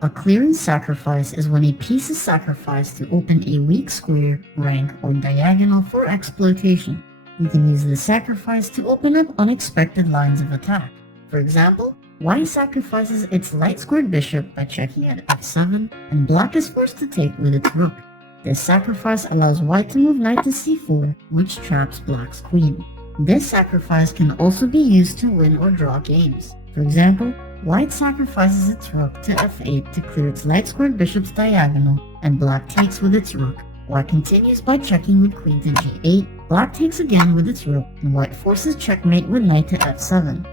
A clearance sacrifice is when a piece is sacrificed to open a weak square, rank, or diagonal for exploitation. You can use this sacrifice to open up unexpected lines of attack. For example, white sacrifices its light squared bishop by checking at f7, and black is forced to take with its rook. This sacrifice allows white to move knight to c4, which traps black's queen. This sacrifice can also be used to win or draw games. For example, white sacrifices its rook to f8 to clear its light squared bishop's diagonal, and black takes with its rook. White continues by checking with queen to g8, black takes again with its rook, and white forces checkmate with knight to f7.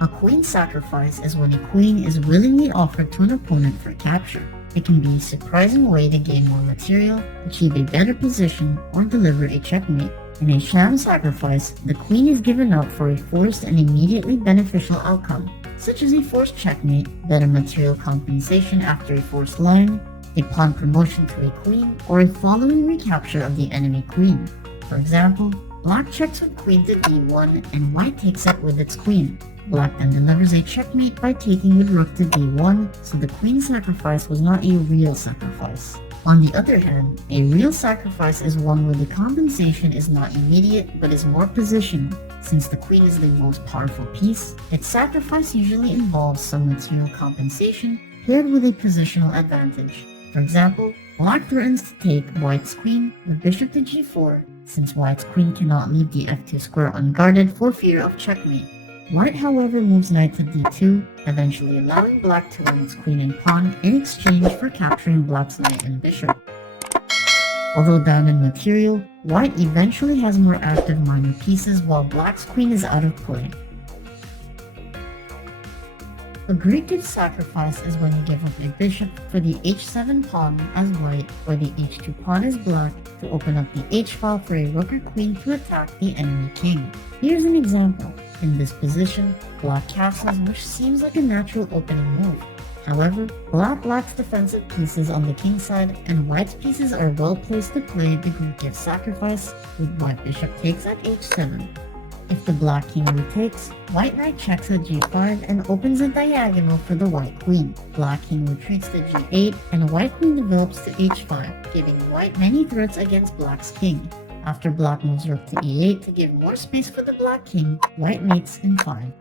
A queen sacrifice is when a queen is willingly offered to an opponent for capture. It can be a surprising way to gain more material, achieve a better position, or deliver a checkmate. In a sham sacrifice, the queen is given up for a forced and immediately beneficial outcome, such as a forced checkmate, better material compensation after a forced line, a pawn promotion to a queen, or a following recapture of the enemy queen. For example, black checks with queen to d1 and white takes it with its queen. Black then delivers a checkmate by taking with rook to d1, so the queen sacrifice was not a real sacrifice. On the other hand, a real sacrifice is one where the compensation is not immediate but is more positional. Since the queen is the most powerful piece, its sacrifice usually involves some material compensation paired with a positional advantage. For example, black threatens to take white's queen with bishop to g4, since white's queen cannot leave the f2 square unguarded for fear of checkmate. White, however, moves knight to d2, eventually allowing black to win its queen and pawn in exchange for capturing black's knight and bishop. Although down in material, white eventually has more active minor pieces while black's queen is out of play. A Greek gift sacrifice is when you give up a bishop for the h7 pawn as white or the h2 pawn as black to open up the h-file for a rook or queen to attack the enemy king. Here's an example. In this position, black castles, which seems like a natural opening move. However, black lacks defensive pieces on the king side, and white's pieces are well placed to play the Greek gift sacrifice with white bishop takes at h7. If the black king retakes, white knight checks at g5 and opens a diagonal for the white queen. Black king retreats to g8 and white queen develops to h5, giving white many threats against black's king. After black moves rook to e8 to give more space for the black king, white mates in 5.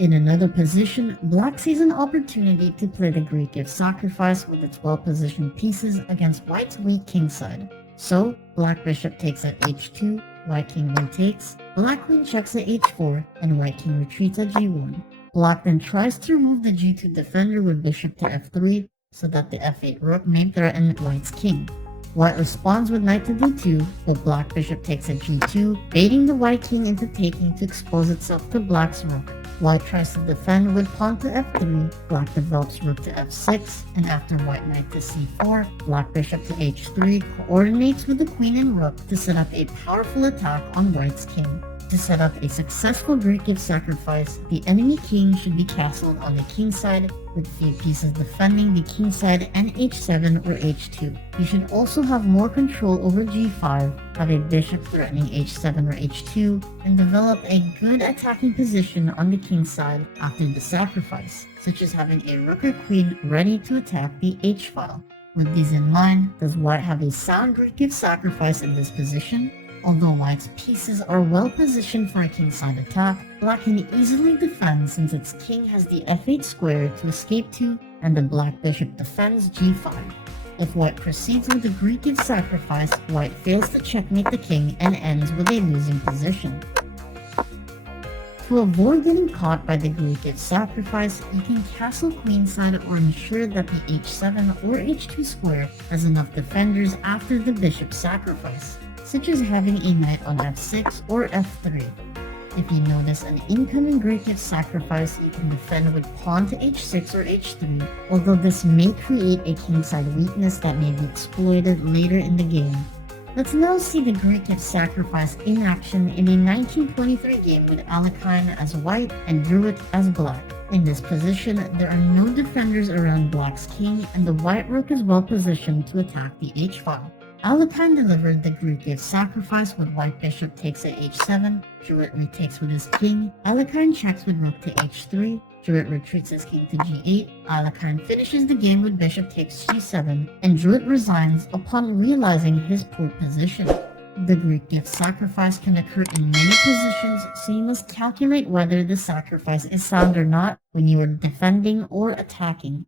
In another position, black sees an opportunity to play the Greek gift sacrifice with its well-positioned pieces against white's weak king side. So, black bishop takes at h2, white king retakes, black queen checks at h4, and white king retreats at g1. Black then tries to remove the g2 defender with bishop to f3 so that the f8 rook may threaten white's king. White responds with knight to d2, but black bishop takes at g2, baiting the white king into taking to expose itself to black's rook. White tries to defend with pawn to f3, black develops rook to f6, and after white knight to c4, black bishop to h3 coordinates with the queen and rook to set up a powerful attack on white's king. To set up a successful Greek gift sacrifice, the enemy king should be castled on the king side, with few pieces defending the king side and h7 or h2. You should also have more control over g5, have a bishop threatening h7 or h2, and develop a good attacking position on the king side after the sacrifice, such as having a rook or queen ready to attack the h-file. With these in mind, does white have a sound Greek gift sacrifice in this position? Although white's pieces are well positioned for a kingside attack, black can easily defend since its king has the f8 square to escape to, and the black bishop defends g5. If white proceeds with the Greek gift sacrifice, white fails to checkmate the king and ends with a losing position. To avoid getting caught by the Greek gift sacrifice, you can castle queenside or ensure that the h7 or h2 square has enough defenders after the bishop sacrifice, such as having a knight on f6 or f3. If you notice an incoming Greek gift sacrifice, you can defend with pawn to h6 or h3, although this may create a kingside weakness that may be exploited later in the game. Let's now see the Greek gift sacrifice in action in a 1923 game with Alekhine as white and Druid as black. In this position, there are no defenders around black's king, and the white rook is well positioned to attack the h-file. Alakan delivered the Greek gift sacrifice with white bishop takes at h7, Druid retakes with his king, Alakan checks with rook to h3, Druid retreats his king to g8, Alakan finishes the game with bishop takes g7, and Druid resigns upon realizing his poor position. The Greek gift sacrifice can occur in many positions, so you must calculate whether the sacrifice is sound or not when you are defending or attacking.